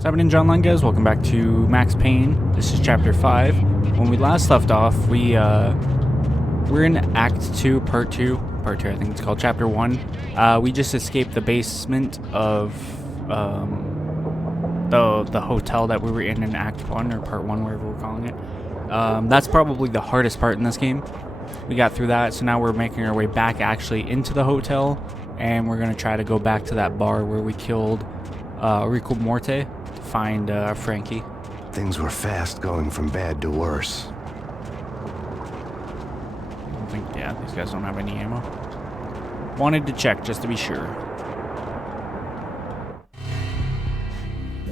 What's happening, John Line, guys? Welcome back to Max Payne. This is Chapter 5. When we last left off, we're in Act 2, Part 2. I think it's called Chapter 1. We just escaped the basement of the hotel that we were in Act 1, or Part 1, whatever we're calling it. That's probably the hardest part in this game. We got through that, so now we're making our way back actually into the hotel, and we're going to try to go back to that bar where we killed Rico Morte to find Frankie. Things were fast going from bad to worse. I don't think, yeah, these guys don't have any ammo. Wanted to check just to be sure.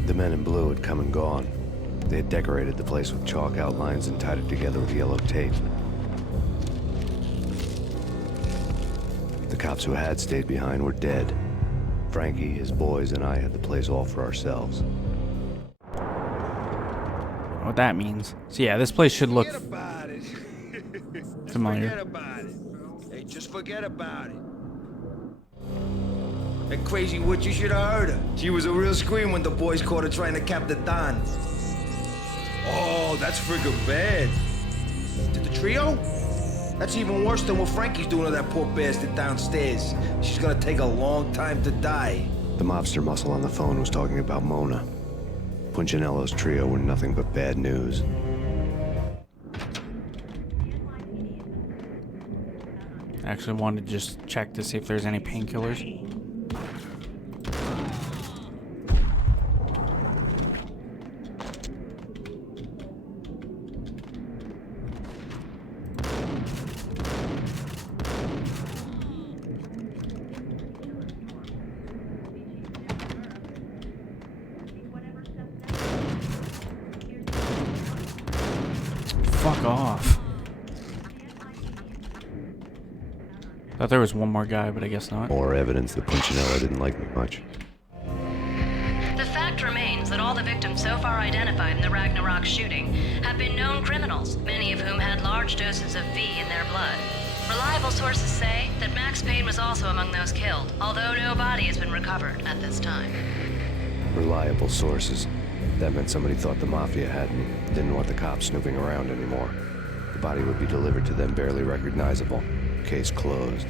The men in blue had come and gone. They had decorated the place with chalk outlines and tied it together with yellow tape. The cops who had stayed behind were dead. Frankie, his boys, and I had the place all for ourselves. What that means. So yeah, this place should look familiar. Forget about it. Hey, just forget about it. That crazy witch, you should have heard her. She was a real scream when the boys caught her trying to cap the Don. Oh, that's friggin' bad. Did the trio? That's even worse than what Frankie's doing to that poor bastard downstairs. She's gonna take a long time to die. The mobster muscle on the phone was talking about Mona. Punchinello's trio were nothing but bad news. I actually wanted to just check to see if there's any painkillers. Fuck off. Thought there was one more guy, but I guess not. More evidence that Punchinello didn't like me much. The fact remains that all the victims so far identified in the Ragnarok shooting have been known criminals, many of whom had large doses of V in their blood. Reliable sources say that Max Payne was also among those killed, although no body has been recovered at this time. Reliable sources. That meant somebody thought the Mafia had me, didn't want the cops snooping around anymore. The body would be delivered to them barely recognizable. Case closed.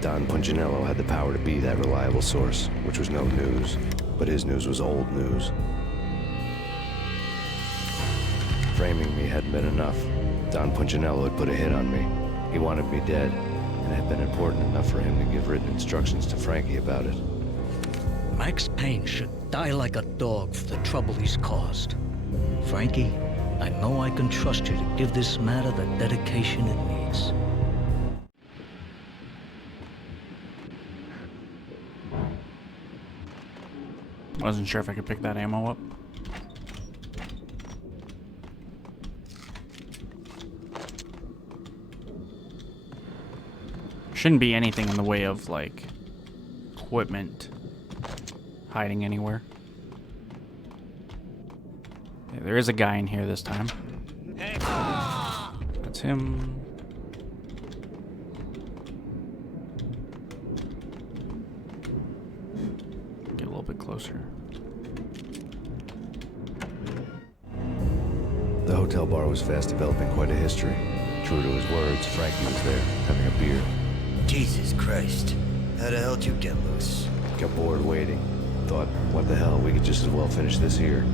Don Punchinello had the power to be that reliable source, which was no news, but his news was old news. Framing me hadn't been enough. Don Punchinello had put a hit on me. He wanted me dead, and it had been important enough for him to give written instructions to Frankie about it. Max Payne should die like a dog for the trouble he's caused. Frankie, I know I can trust you to give this matter the dedication it needs. Wasn't sure if I could pick that ammo up. Shouldn't be anything in the way of, like, equipment hiding anywhere. Okay, there is a guy in here this time. That's him. Get a little bit closer. The hotel bar was fast developing quite a history. True to his words, Frankie was there, having a beer. Jesus Christ. How the hell did you get loose? Got bored waiting. Thought, what the hell, we could just as well finish this here.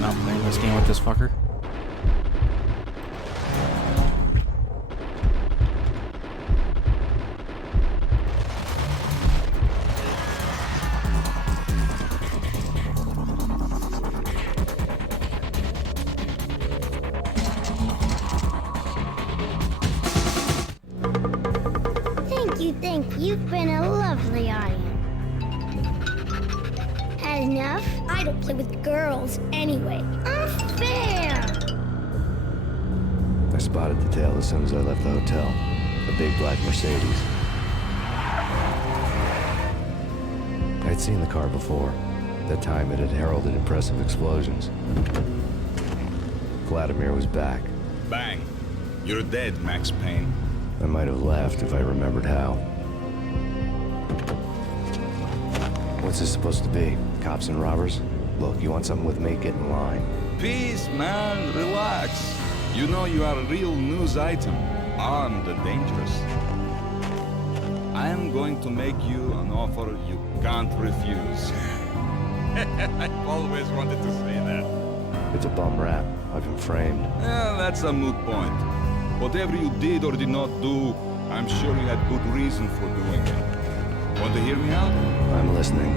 Not playing this game with this fucker. You've been a lovely audience. Had enough? I don't play with girls anyway. Unfair! I spotted the tail as soon as I left the hotel. A big black Mercedes. I'd seen the car before. That time it had heralded impressive explosions. Vladimir was back. Bang. You're dead, Max Payne. I might have laughed if I remembered how. What's this supposed to be? Cops and robbers? Look, you want something with me? Get in line. Peace, man. Relax. You know you are a real news item. Armed and dangerous. I am going to make you an offer you can't refuse. I've always wanted to say that. It's a bum rap. I've been framed. Well, that's a moot point. Whatever you did or did not do, I'm sure you had good reason for doing it. Want to hear me out? I'm listening.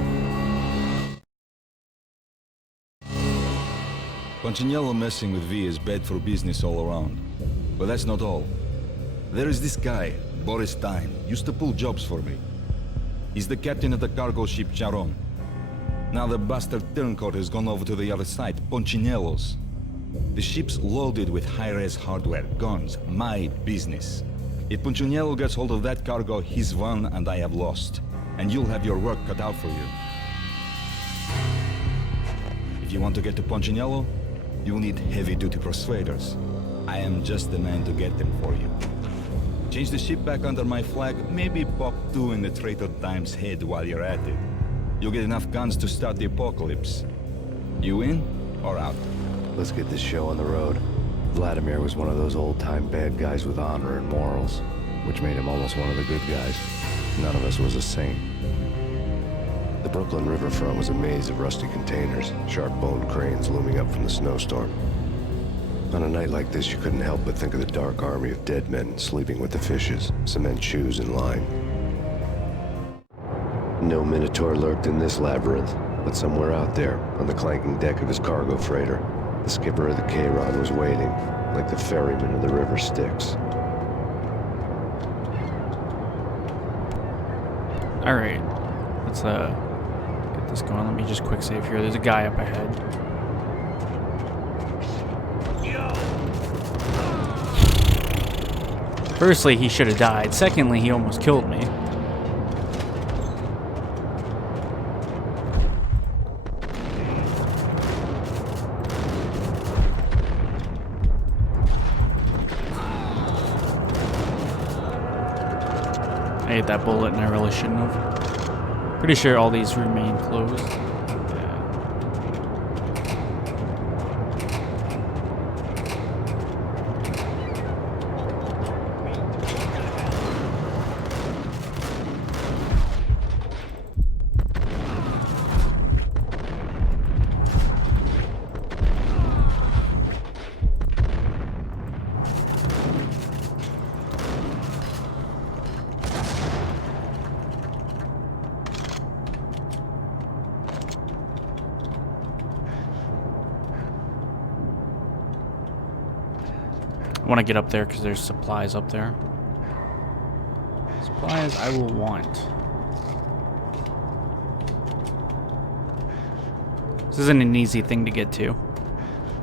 Punchinello messing with V is bad for business all around. But that's not all. There is this guy, Boris Stein, used to pull jobs for me. He's the captain of the cargo ship Charon. Now the bastard turncoat has gone over to the other side, Punchinello's. The ship's loaded with high-res hardware, guns, my business. If Punchinello gets hold of that cargo, he's won and I have lost. And you'll have your work cut out for you. If you want to get to Punchinello, you'll need heavy-duty persuaders. I am just the man to get them for you. Change the ship back under my flag, maybe pop 2 in the Traitor Time's head while you're at it. You'll get enough guns to start the apocalypse. You in or out? Let's get this show on the road. Vladimir was one of those old-time bad guys with honor and morals, which made him almost one of the good guys. None of us was a saint. The Brooklyn riverfront was a maze of rusty containers, sharp-boned cranes looming up from the snowstorm. On a night like this, you couldn't help but think of the dark army of dead men sleeping with the fishes, cement shoes in line. No Minotaur lurked in this labyrinth, but somewhere out there, on the clanking deck of his cargo freighter, the skipper of the K-Rod was waiting, like the ferryman of the river Styx. Alright, let's get this going. Let me just quick save here. There's a guy up ahead. Firstly, he should have died. Secondly, he almost killed me. I ate that bullet and I really shouldn't have. Pretty sure all these remain closed. I want to get up there because there's supplies up there. Supplies I will want. This isn't an easy thing to get to.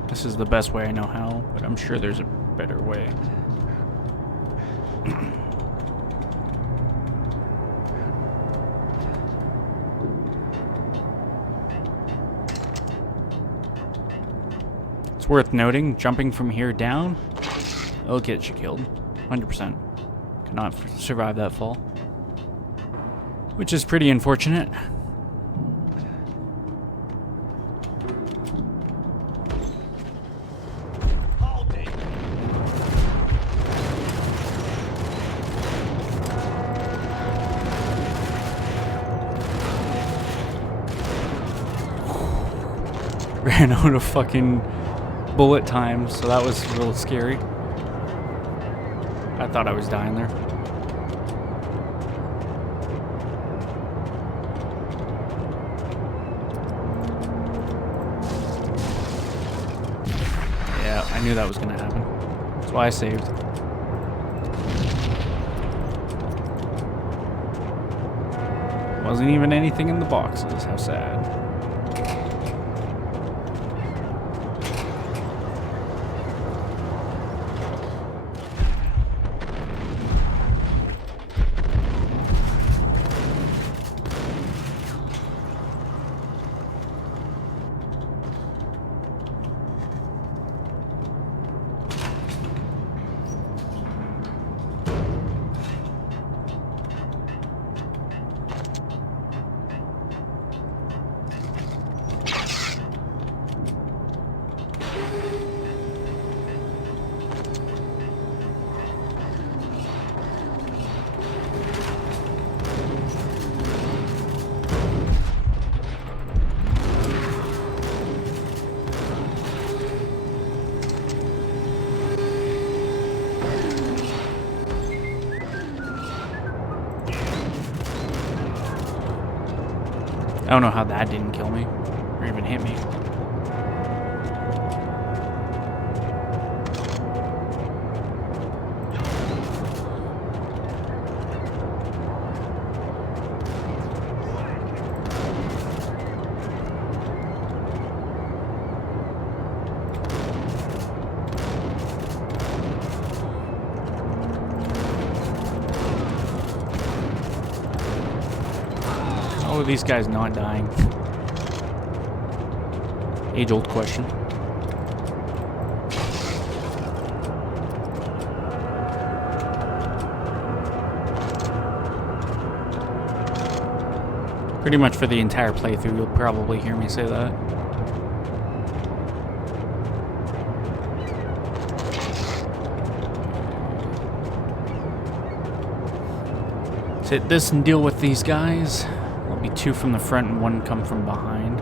This is the best way I know how, but I'm sure there's a better way. It's worth noting, jumping from here down, it'll get you killed. 100%. Cannot survive that fall. Which is pretty unfortunate. Ran out of fucking bullet time, so that was a little scary. I thought I was dying there. Yeah, I knew that was gonna happen. That's why I saved. Wasn't even anything in the boxes. How sad. I don't know how that didn't kill me or even hit me. Oh, these guys not dying. Age-old question. Pretty much for the entire playthrough, you'll probably hear me say that. Let's hit this and deal with these guys. There'll be 2 from the front and 1 come from behind.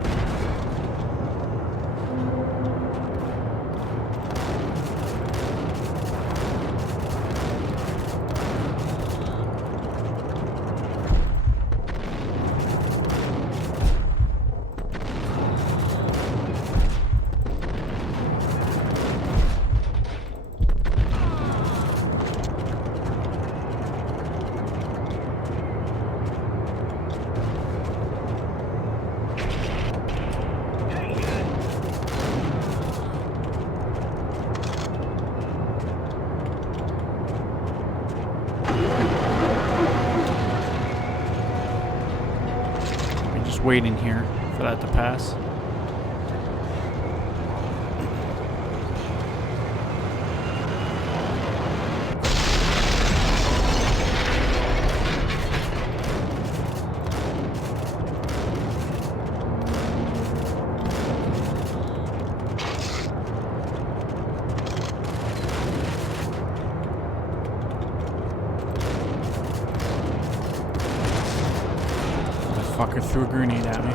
Waiting here for that to pass. Fucker threw a grenade at me.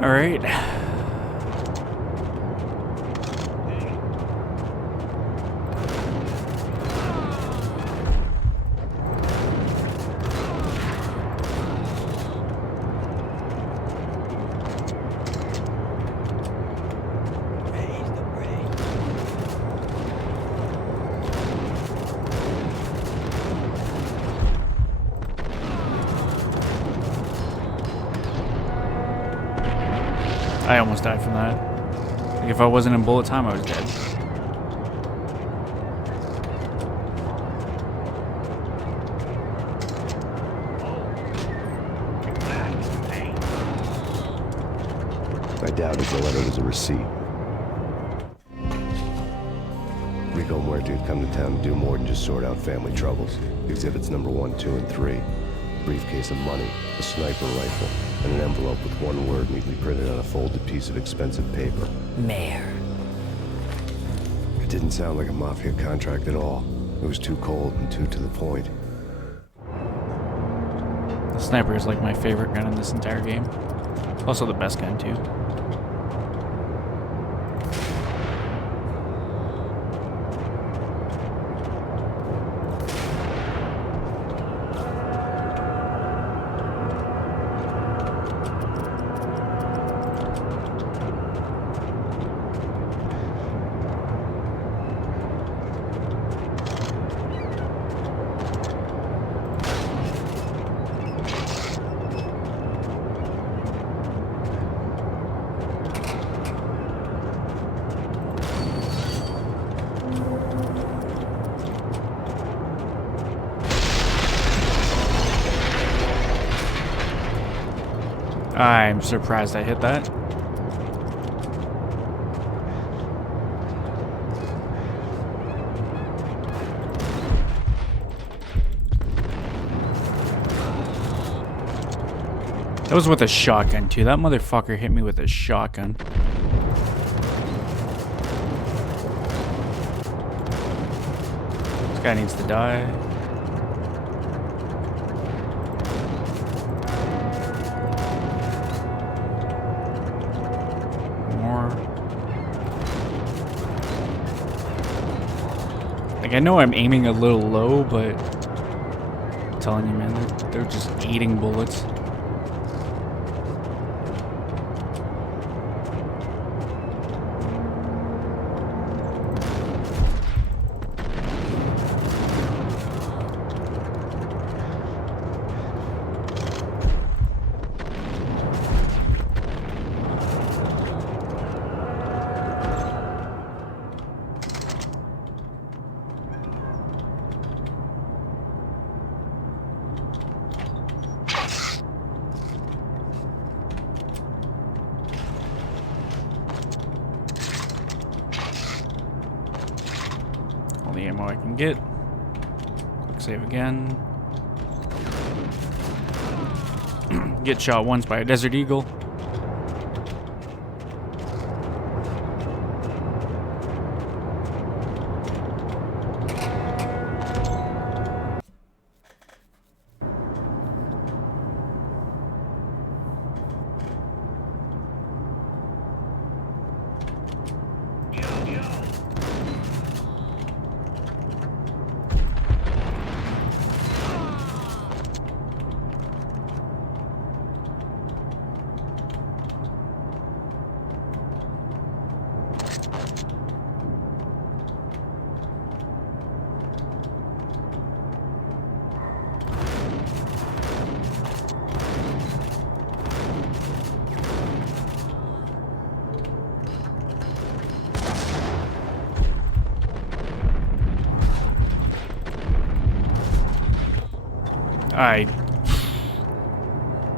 All right. I almost died from that. Like if I wasn't in bullet time, I was dead. I doubted the letter was a receipt. Rico Muerto had come to town to do more than just sort out family troubles. Exhibits number 1, 2, and 3. A briefcase of money, a sniper rifle, and an envelope with one word neatly printed on a folded piece of expensive paper. Mayor. It didn't sound like a mafia contract at all. It was too cold and too to the point. The sniper is like my favorite gun in this entire game. Also the best gun too. I'm surprised I hit that. That was with a shotgun too. That motherfucker hit me with a shotgun. This guy needs to die. Like, I know I'm aiming a little low, but I'm telling you, man, they're just eating bullets. All the ammo I can get. Quick save again. Get shot once by a Desert Eagle. I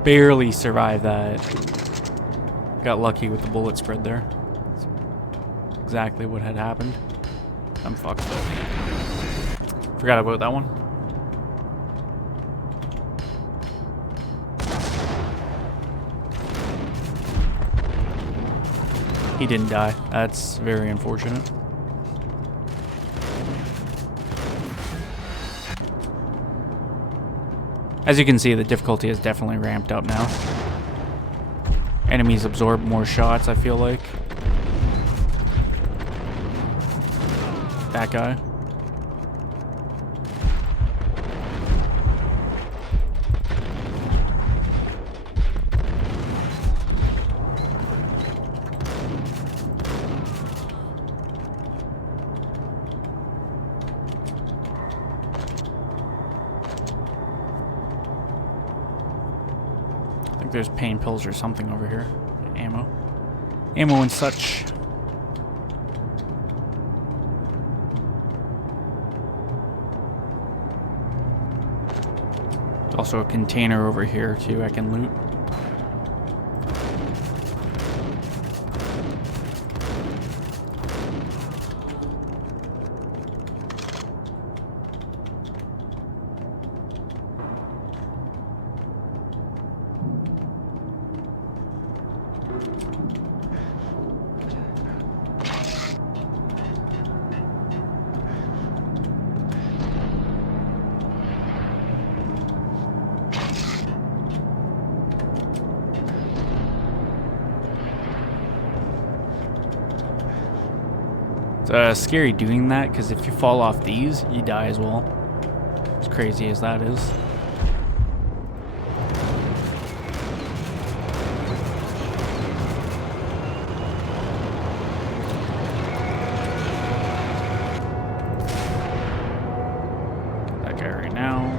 barely survived that. Got lucky with the bullet spread there. That's exactly what had happened. I'm fucked up. Forgot about that one. He didn't die. That's very unfortunate. As you can see, the difficulty is definitely ramped up now. Enemies absorb more shots, I feel like. That guy. I think there's pain pills or something over here. Ammo. Ammo and such. There's also a container over here too I can loot. It's scary doing that, because if you fall off these, you die as well. As crazy as that is. That guy right now.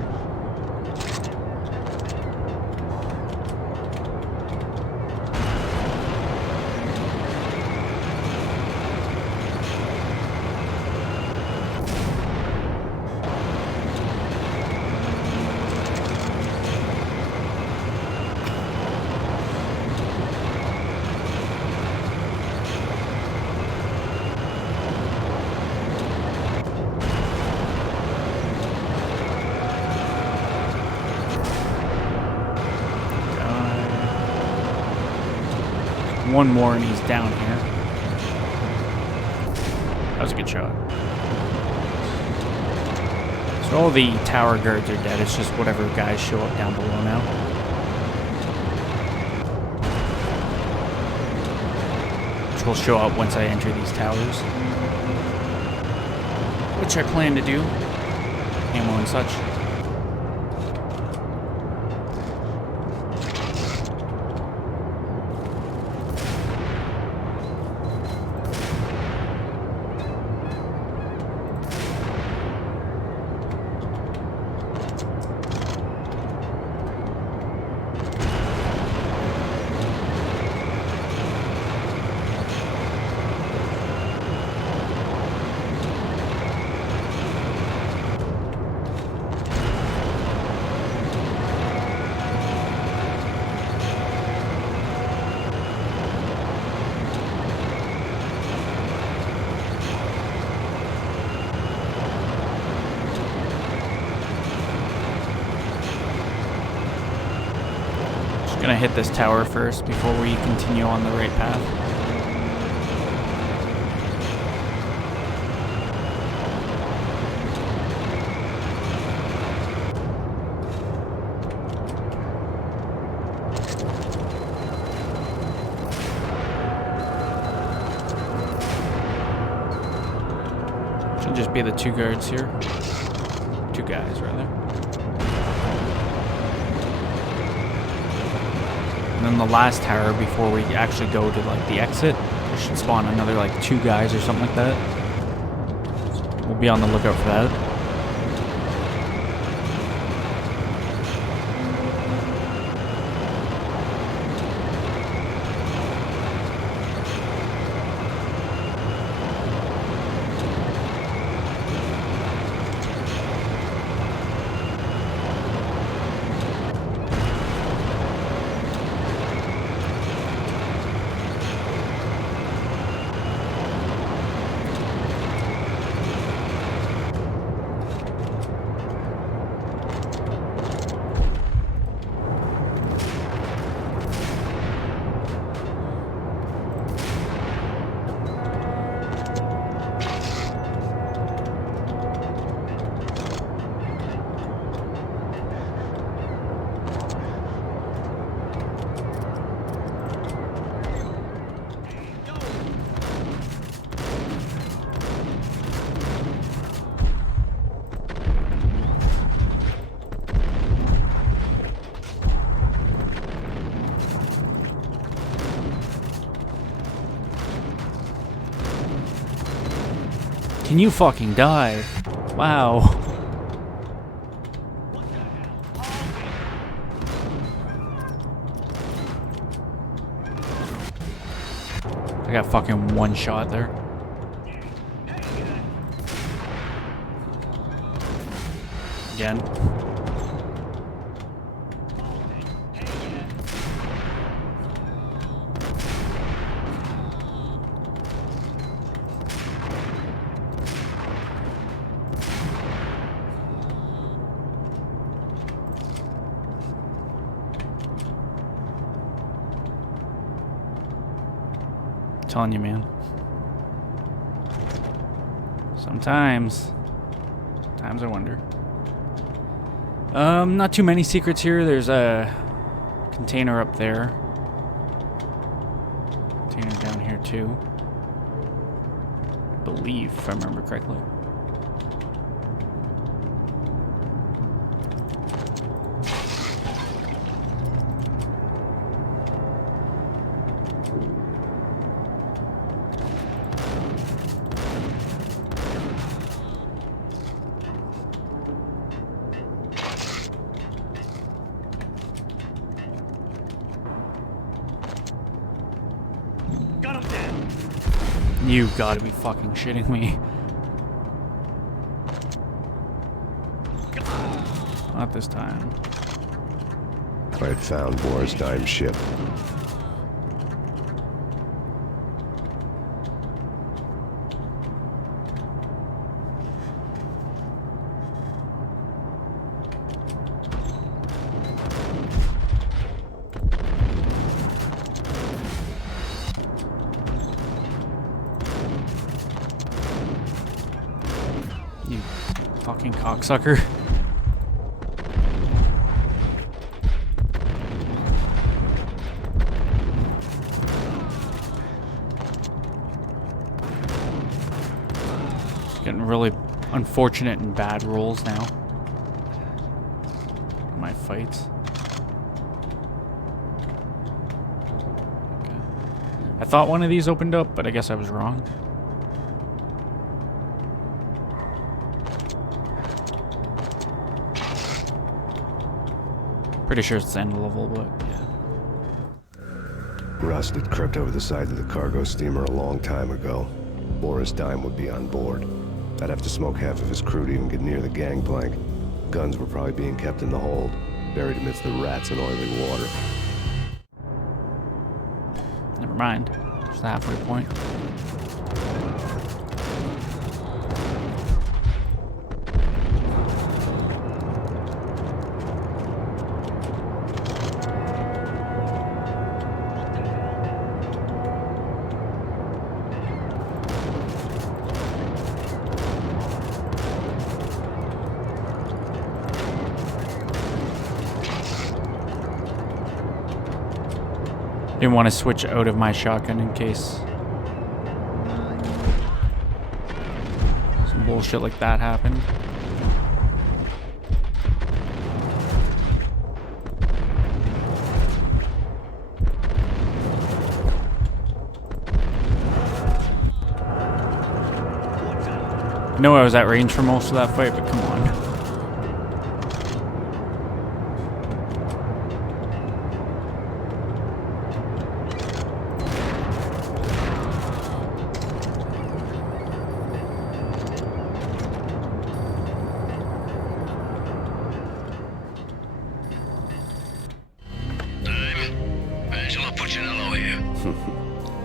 One more and he's down here. That was a good shot. So all the tower guards are dead. It's just whatever guys show up down below now. Which will show up once I enter these towers. Which I plan to do. Ammo and such. Gonna hit this tower first before we continue on the right path. Should just be the two guards here. Two guys, rather. And then the last tower before we actually go to like the exit, there should spawn another like two guys or something like that. We'll be on the lookout for that. Can you fucking die? Wow. I got fucking one shot there. Again. Telling you, man. Sometimes I wonder. Not too many secrets here. There's a container up there. Container down here too. believe, if I remember correctly. You gotta be fucking shitting me. Not this time. I had found Boris Dime's ship. You fucking cocksucker. Getting really unfortunate and bad rolls now. My fights. Okay. I thought one of these opened up, but I guess I was wrong. Pretty sure it's the end level, but yeah. Rust had crept over the side of the cargo steamer a long time ago. Boris Dime would be on board. I'd have to smoke half of his crew to even get near the gangplank. Guns were probably being kept in the hold, buried amidst the rats and oily water. Never mind. It's the halfway point. Didn't want to switch out of my shotgun in case some bullshit like that happened. I know I was at range for most of that fight, but come on.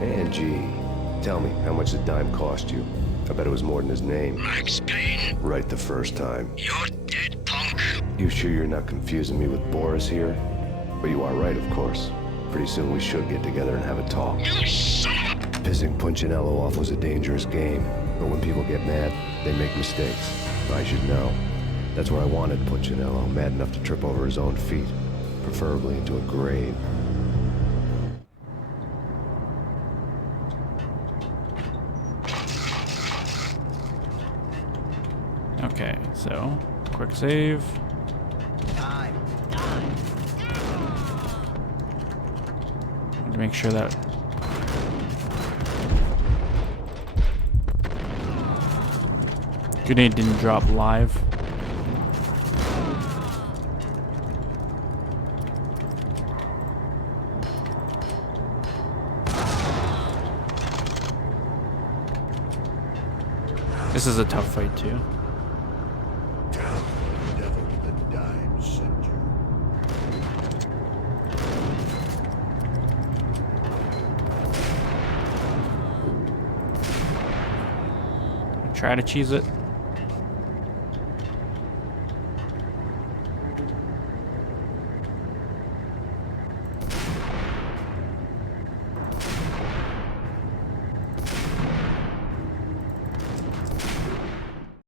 Angie, tell me, how much did Dime cost you? I bet it was more than his name. Max Payne, Right the first time. you're dead, punk. You sure you're not confusing me with Boris here? But you are right, of course. Pretty soon we should get together and have a talk. You son of a... Pissing Punchinello off was a dangerous game, but when people get mad, they make mistakes. I should know. That's where I wanted Punchinello, mad enough to trip over his own feet, preferably into a grave. Okay, so quick save. Need to make sure that grenade didn't drop live. This is a tough fight too. Try to cheese it.